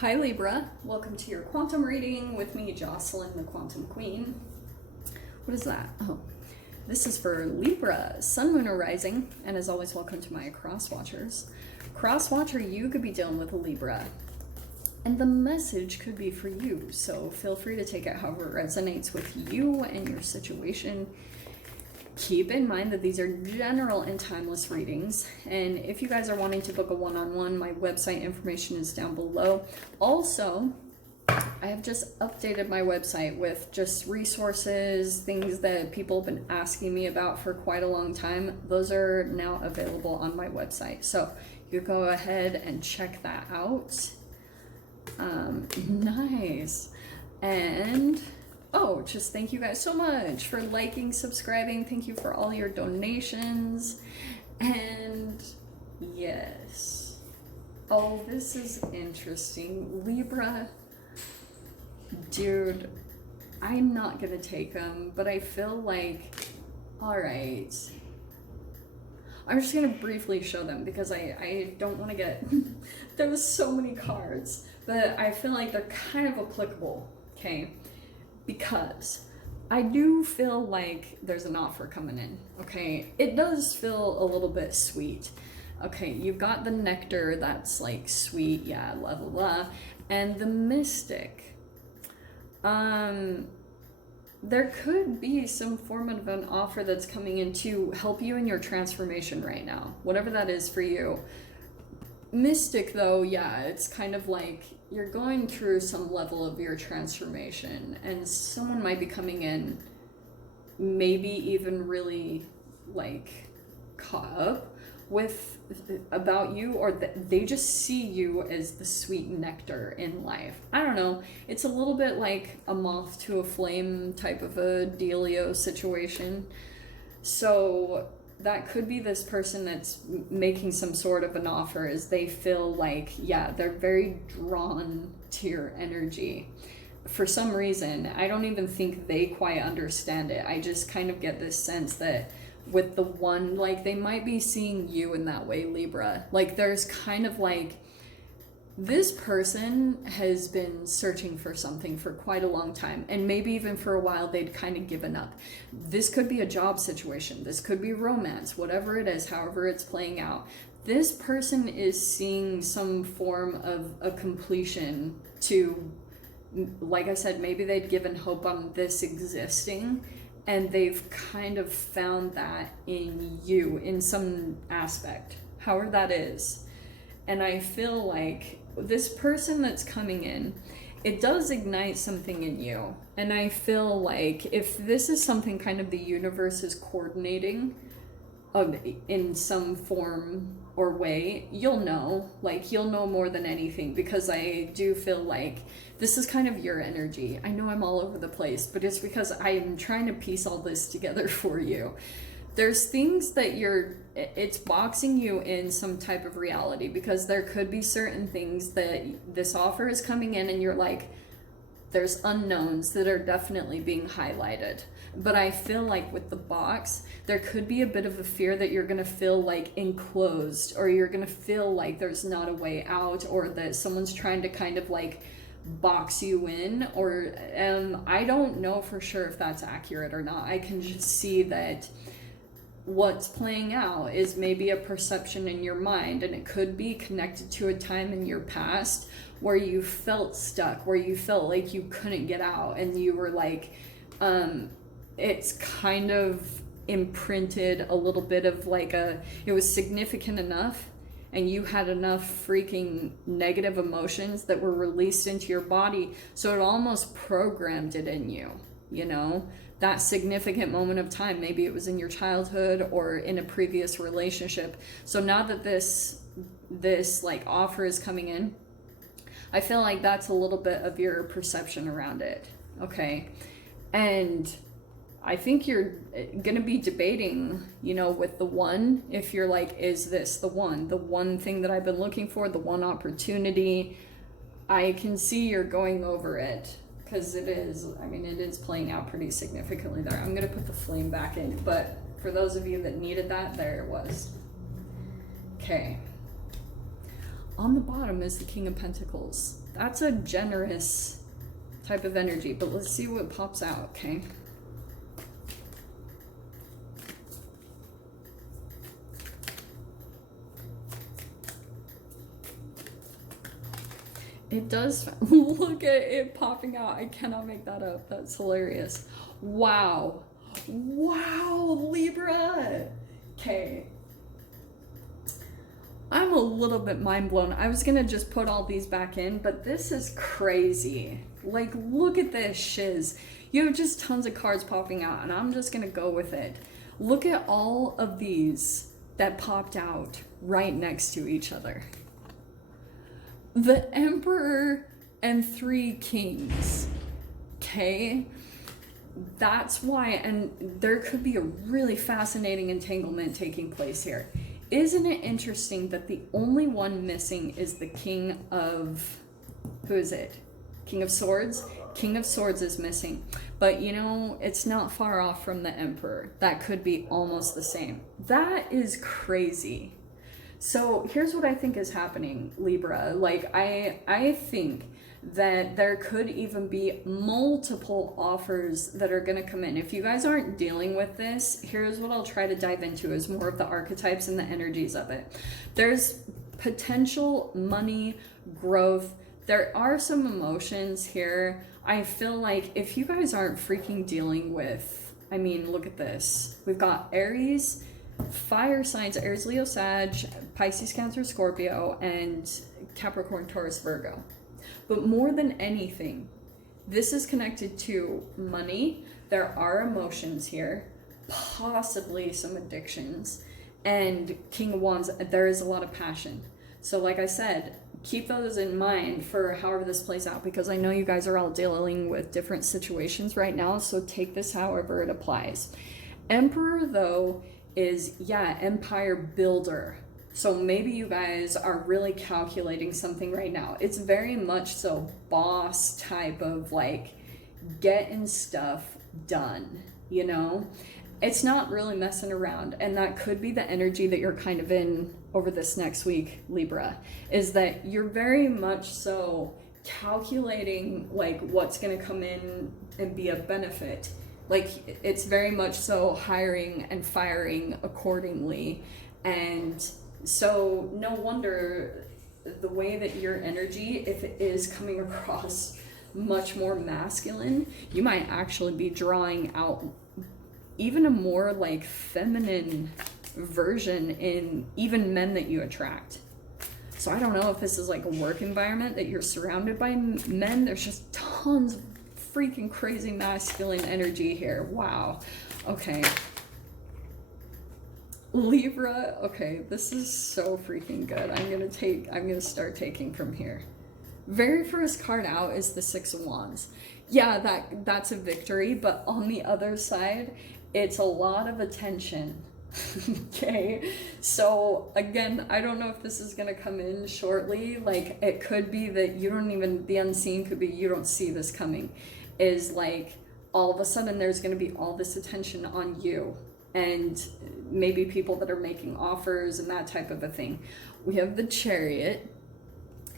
Hi Libra, welcome to your quantum reading with me, Jocelyn, the Quantum Queen. What is that? Oh, this is for Libra, Sun, Moon, or Rising, and as always, welcome to my Cross Watchers. Cross Watcher, you could be dealing with a Libra, and the message could be for you, so feel free to take it however it resonates with you and your situation. Keep in mind that these are general and timeless readings, and if you guys are wanting to book a one-on-one, my website information is down below. Also, I have just updated my website with just resources, things that people have been asking me about for quite a long time. Those are now available on my website, so you go ahead and check that out. Nice. And oh, just thank you guys so much for liking, subscribing. Thank you for all your donations. And yes. Oh, this is interesting. Libra, dude, I'm not going to take them, but I feel like, all right. I'm just going to briefly show them because I don't want to get, there was so many cards, but I feel like they're kind of applicable, okay? Because I do feel like there's an offer coming in, okay? It does feel a little bit sweet. Okay, you've got the nectar that's like sweet, yeah, blah, blah, blah. And the mystic. There could be some form of an offer that's coming in to help you in your transformation right now, whatever that is for you. Mystic though, yeah, it's kind of like you're going through some level of your transformation and someone might be coming in, maybe even really like caught up with about you, or that they just see you as the sweet nectar in life. I don't know, it's a little bit like a moth to a flame type of a dealio situation. So that could be this person that's making some sort of an offer as they feel like, yeah, they're very drawn to your energy. For some reason, I don't even think they quite understand it. I just kind of get this sense that with the one, like they might be seeing you in that way, Libra. Like there's kind of like, this person has been searching for something for quite a long time, and maybe even for a while they'd kind of given up. This could be a job situation, this could be romance, whatever it is, however it's playing out. This person is seeing some form of a completion to, like I said, maybe they'd given hope on this existing, and they've kind of found that in you in some aspect, however that is. And I feel like this person that's coming in, it does ignite something in you. And I feel like if this is something kind of the universe is coordinating in some form or way, you'll know. Like, you'll know more than anything, because I do feel like this is kind of your energy. I know I'm all over the place, but it's because I'm trying to piece all this together for you. There's things that it's boxing you in some type of reality, because there could be certain things that this offer is coming in and you're like, there's unknowns that are definitely being highlighted. But I feel like with the box, there could be a bit of a fear that you're going to feel like enclosed, or you're going to feel like there's not a way out, or that someone's trying to kind of like box you in, or I don't know for sure if that's accurate or not. I can just see that what's playing out is maybe a perception in your mind, and it could be connected to a time in your past where you felt stuck, where you felt like you couldn't get out, and you were like, it's kind of imprinted a little bit of like it was significant enough, and you had enough freaking negative emotions that were released into your body, so it almost programmed it in you, you know? That significant moment of time, maybe it was in your childhood or in a previous relationship. So now that this like offer is coming in, I feel like that's a little bit of your perception around it, okay? And I think you're gonna be debating, you know, with the one, if you're like, is this the one thing that I've been looking for, the one opportunity? I can see you're going over it, because it is, I mean, it is playing out pretty significantly there. I'm going to put the flame back in, but for those of you that needed that, there it was. Okay. on the bottom is the King of Pentacles. That's a generous type of energy, but let's see what pops out, okay? It does, look at it popping out. I cannot make that up. That's hilarious. Wow. Wow, Libra. Okay. I'm a little bit mind blown. I was gonna just put all these back in, but this is crazy. Like, look at this shiz. You have just tons of cards popping out, and I'm just gonna go with it. Look at all of these that popped out right next to each other. The Emperor and 3 Kings, okay? That's why, and there could be a really fascinating entanglement taking place here. Isn't it interesting that the only one missing is the King of, who is it? King of Swords? King of Swords is missing. But you know, it's not far off from the Emperor. That could be almost the same. That is crazy. So here's what I think is happening, Libra. Like, I think that there could even be multiple offers that are going to come in. If you guys aren't dealing with this, here's what I'll try to dive into is more of the archetypes and the energies of it. There's potential money, growth. There are some emotions here. I feel like if you guys aren't freaking dealing with, I mean, look at this. We've got Aries, fire signs, Aries, Leo, Sag, Pisces, Cancer, Scorpio, and Capricorn, Taurus, Virgo. But more than anything, this is connected to money. There are emotions here, possibly some addictions, and King of Wands, there is a lot of passion. So like I said, keep those in mind for however this plays out, because I know you guys are all dealing with different situations right now, so take this however it applies. Emperor, though, is, yeah, empire builder. So maybe you guys are really calculating something right now. It's very much so boss type of like getting stuff done, you know? It's not really messing around. And that could be the energy that you're kind of in over this next week, Libra, is that you're very much so calculating like what's going to come in and be a benefit. Like, it's very much so hiring and firing accordingly. And so no wonder the way that your energy, if it is coming across much more masculine, you might actually be drawing out even a more like feminine version in even men that you attract. So I don't know if this is like a work environment that you're surrounded by men. There's just tons of freaking crazy masculine energy here. Wow. Okay. Libra, okay, this is so freaking good. I'm gonna start taking from here. Very first card out is the 6 of Wands. Yeah, that's a victory, but on the other side, it's a lot of attention. Okay, so again, I don't know if this is gonna come in shortly. Like, it could be that you don't even, the unseen could be you don't see this coming. Is like all of a sudden there's gonna be all this attention on you, and maybe people that are making offers and that type of a thing. We have the Chariot.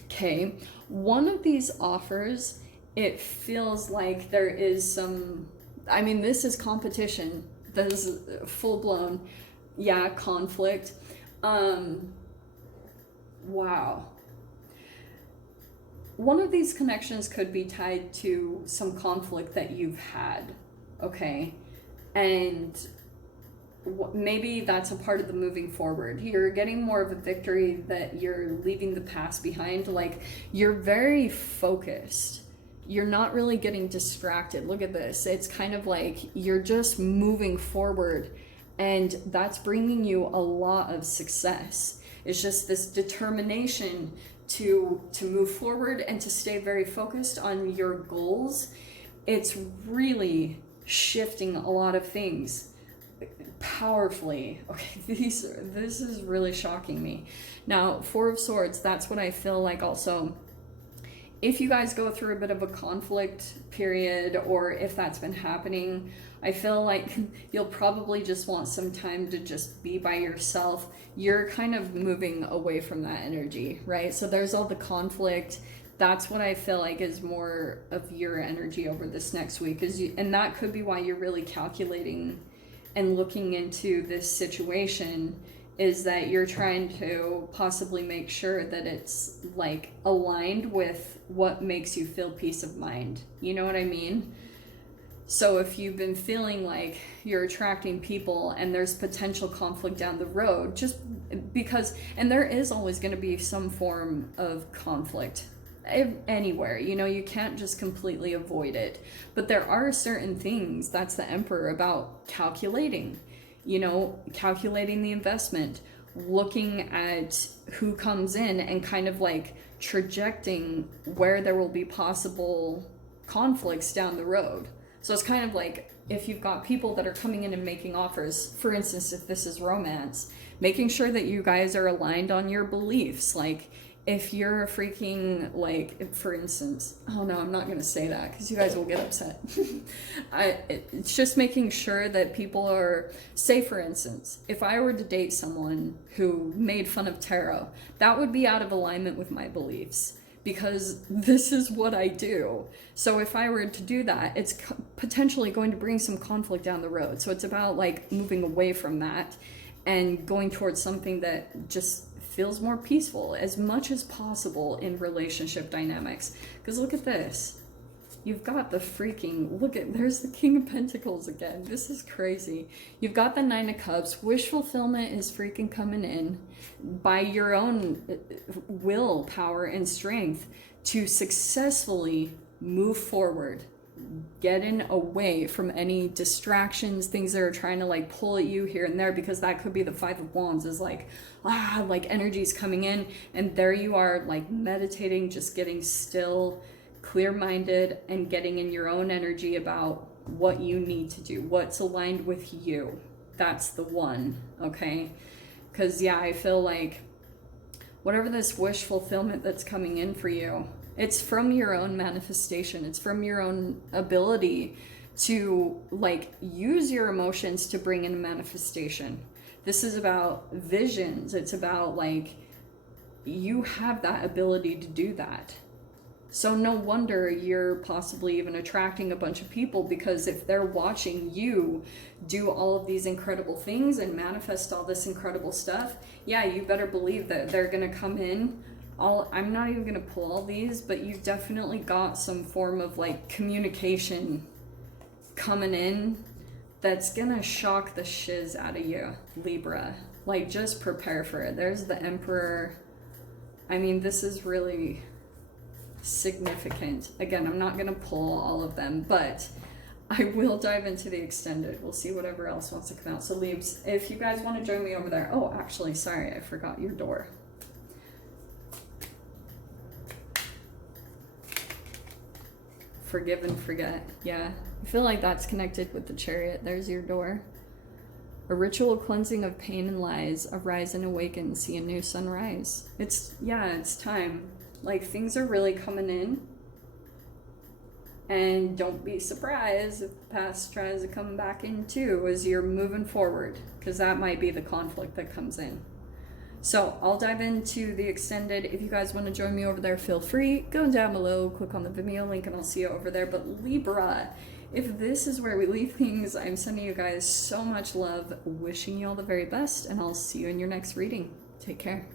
Okay, one of these offers, it feels like there is some, I mean, this is competition. That is full-blown, yeah, conflict. Wow. One of these connections could be tied to some conflict that you've had, okay? And maybe that's a part of the moving forward. You're getting more of a victory that you're leaving the past behind. Like, you're very focused. You're not really getting distracted. Look at this. It's kind of like you're just moving forward, and that's bringing you a lot of success. It's just this determination to move forward and to stay very focused on your goals. It's really shifting a lot of things powerfully. Okay, this is really shocking me. Now, 4 of Swords, that's what I feel like also if you guys go through a bit of a conflict period, or if that's been happening, I feel like you'll probably just want some time to just be by yourself. You're kind of moving away from that energy, right? So there's all the conflict. That's what I feel like is more of your energy over this next week. And that could be why you're really calculating and looking into this situation, is that you're trying to possibly make sure that it's like aligned with what makes you feel peace of mind. You know what I mean? So if you've been feeling like you're attracting people and there's potential conflict down the road, just because, and there is always going to be some form of conflict anywhere, you know, you can't just completely avoid it. But there are certain things, that's the Emperor, about calculating, you know, calculating the investment, looking at who comes in and kind of like trajecting where there will be possible conflicts down the road. So it's kind of like if you've got people that are coming in and making offers, for instance, if this is romance, making sure that you guys are aligned on your beliefs. Like if you're freaking, like, for instance, oh no, I'm not going to say that because you guys will get upset. It's just making sure that people are, say for instance, if I were to date someone who made fun of tarot, that would be out of alignment with my beliefs, because this is what I do. So if I were to do that, it's potentially going to bring some conflict down the road. So it's about like moving away from that and going towards something that just feels more peaceful as much as possible in relationship dynamics. Because look at this. You've got the freaking, look at, there's the King of Pentacles again. This is crazy. You've got the Nine of Cups. Wish fulfillment is freaking coming in by your own willpower and strength to successfully move forward, getting away from any distractions, things that are trying to like pull at you here and there, because that could be the Five of Wands, is like, like energy's coming in and there you are like meditating, just getting still, clear-minded, and getting in your own energy about what you need to do, what's aligned with you. That's the one, okay? Because yeah, I feel like whatever this wish fulfillment that's coming in for you, it's from your own manifestation. It's from your own ability to like use your emotions to bring in a manifestation. This is about visions. It's about like, you have that ability to do that. So no wonder you're possibly even attracting a bunch of people, because if they're watching you do all of these incredible things and manifest all this incredible stuff, yeah, you better believe that they're going to come in. I'm not even going to pull all these, but you've definitely got some form of like communication coming in that's going to shock the shiz out of you, Libra. Like, just prepare for it. There's the Emperor. I mean, this is really significant. Again, I'm not going to pull all of them, but I will dive into the extended. We'll see whatever else wants to come out. So Libs, if you guys want to join me over there. Oh, actually, sorry, I forgot your door. Forgive and forget. Yeah, I feel like that's connected with the Chariot. There's your door. A ritual cleansing of pain and lies. Arise and awaken. See a new sunrise. It's time. Like, things are really coming in. And don't be surprised if the past tries to come back in too as you're moving forward, because that might be the conflict that comes in. So I'll dive into the extended. If you guys want to join me over there, feel free. Go down below, click on the Vimeo link, and I'll see you over there. But Libra, if this is where we leave things, I'm sending you guys so much love, wishing you all the very best, and I'll see you in your next reading. Take care.